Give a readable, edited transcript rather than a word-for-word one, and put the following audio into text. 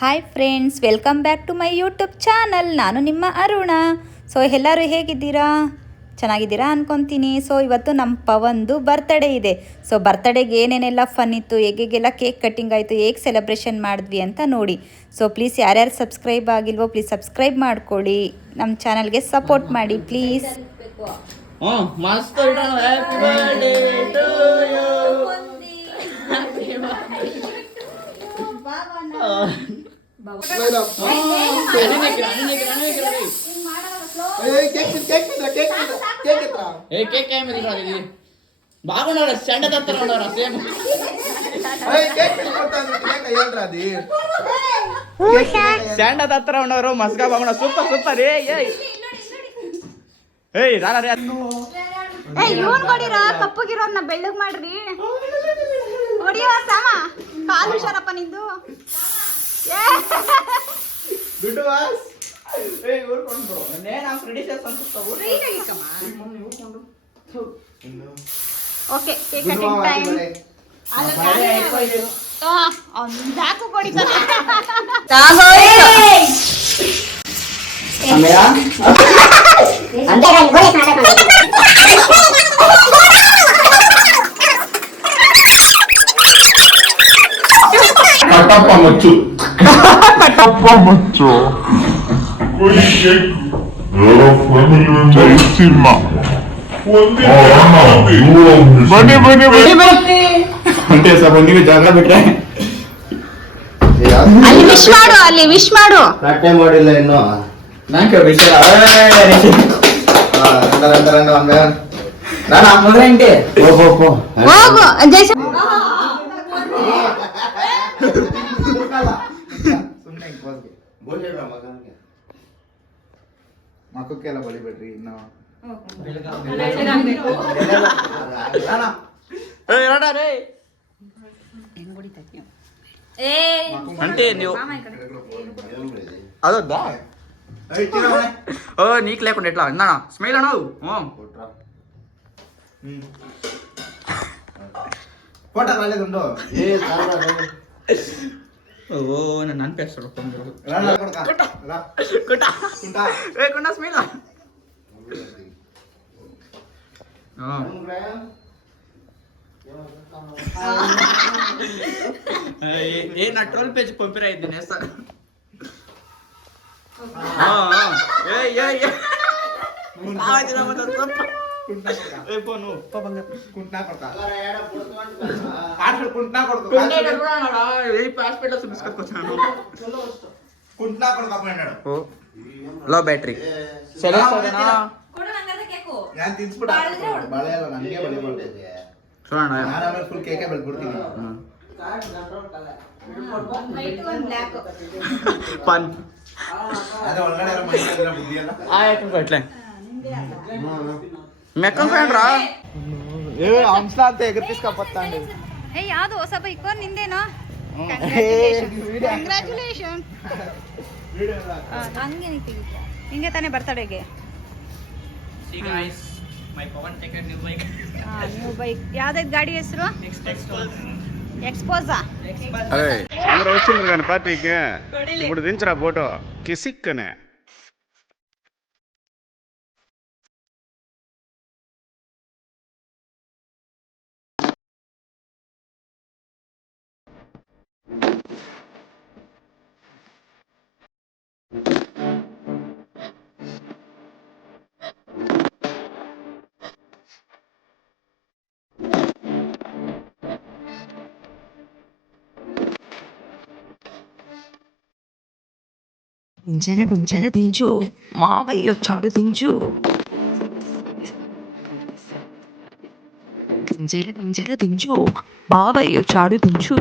Hi friends, welcome back to my YouTube channel. ನಾನು ನಿಮ್ಮ Aruna. So ಎಲ್ಲರೂ ಹೇಗಿದ್ದೀರಾ? ಚೆನ್ನಾಗಿದ್ದೀರಾ ಅನ್ಕೊತೀನಿ. ಸೊ ಇವತ್ತು ನಮ್ಮ ಪವನ್ದು ಬರ್ತ್ಡೇ ಇದೆ. ಸೊ ಬರ್ತ್ಡೇಗೆ ಏನೇನೆಲ್ಲ ಫನ್ ಇತ್ತು, ಹೇಗೆಲ್ಲ ಕೇಕ್ ಕಟ್ಟಿಂಗ್ ಆಯಿತು, ಹೇಗೆ ಸೆಲೆಬ್ರೇಷನ್ ಮಾಡಿದ್ವಿ ಅಂತ ನೋಡಿ. ಸೊ ಪ್ಲೀಸ್ ಯಾರ್ಯಾರು ಸಬ್ಸ್ಕ್ರೈಬ್ ಆಗಿಲ್ವೋ ಪ್ಲೀಸ್ ಸಬ್ಸ್ಕ್ರೈಬ್ ಮಾಡ್ಕೊಳ್ಳಿ, ನಮ್ಮ ಚಾನಲ್ಗೆ ಸಪೋರ್ಟ್ ಮಾಡಿ ಪ್ಲೀಸ್. ಸ್ಯಾಂಡದ ಹತ್ರ ಉಂಡವರು ಮಸ್ಗ ಬಾಗೋಣ. Super super. ಏಯ್ ರಾಣ ಇವನ್ ಕೊಡಿರ ಕಪ್ಪಗಿರೋರ್ನ ಬೆಳ್ಳಗ್ ಮಾಡ್ರಿ. ಹೊಡಿಯೋ ಸಾಮ ಕಾಲು ಹುಷಾರಪ್ಪ ನಿಂದು. ದುಡ್ಡು ವಾಸ್ ಏಯ್ ಊರ್ಕೊಂಡು ನೇನಾ ಫ್ರೆಂಡಿಸಸ್ ಅಂತ ಊರ್ಕೊಂಡು ಓಕೆ ಕೇಕ್ ಕಟಿಂಗ್ ಟೈಮ್. ಒಂದಾಕು ಕೊಡಿತಾನೆ ತಾಗೋಯ್ ಅಮೆಯಾ ಅಂತರ ಗೋಳೆ ನಾಟಕ ಕಟ್ಟಪ್ಪ ಮಚ್ಚು ಬನ್ನಿ ಜಾಗ ಬಿಟ್ರೆ ಅಲ್ಲಿ ವಿಶ್ ಮಾಡು, ಅಲ್ಲಿ ವಿಶ್ ಮಾಡು. ನಾಟ್ಯ ಮಾಡಿಲ್ಲ ಇನ್ನು ನಾಕೆ ವಿಷಯ ನಾನು ಮೊದಲಂಟೆ ಹೋಗು ಜೈಸ ಮಕ್ಕಕ್ಕೆಲ್ಲ ಬಳಿಬೇಡ್ರಿ ಇನ್ನು. ಅಂಟೆ ನೀವು ಅದೊಂದಾ ಓ ನೀಕ್ ಲೇಕೊಂಡು ಎಟ್ಲ ಅಣ್ಣ ಸ್ಮೈಲ್ ಅಣ್ಣ ಫೋಟೋ ಒಳ್ಳೆದುಂಟು. ಓ ನನ್ನ ಪೇಸ್ರು ಕುಂಟ ಸ್ಮೈಲ್. ಏನ ಟ್ರೋಲ್ ಪೇಜ್ ಪಂಪಿರ ಇದ್ದೀನಿ ಸರ್. ಲೋ ಬ್ಯಾಟ್ರಿ ಫುಲ್ ಕೇಕೆ ಬೆಳ್ಬಿಡ್ತೀನಿ. ಪನ್ ಅದೇ ಒಳಗಡೆ ಬುದ್ಧಿಯಲ್ಲ ಆಯ್ತು ಕೊಟ್ಲೆ ಮೆಕ್ಕಂಡ್ರಾ ಏ ಹಂಸಲ ಅಂತ ಎಗರ್ ಪಿಸ್ಕಪ್ಪತ್ತಾಂಡಿ. ಏ ಯಾವುದು ಹೊಸ ಬೈಕ್ ನಿಂದೇನೋ? ಕಂಗ್ರಾಚುಲೇಷನ್. ಹಂಗೆ ಹಿಂಗೆ ತಾನೇ ಬರ್ತಡೆಗೆ ನ್ಯೂ ಬೈಕ್. ಯಾವ್ದಾಯ್ತು ಗಾಡಿ ಹೆಸರು? ఎక్స్పోజా అరే అందరూ వచ్చిండ్రు కానీ పార్టీకి ఇప్పుడు దించరా ఫోటో కిసిక్కనే. 문제는 딘주 마마이어 차르 딘주 문제는 딘주 마마이어 차르 딘주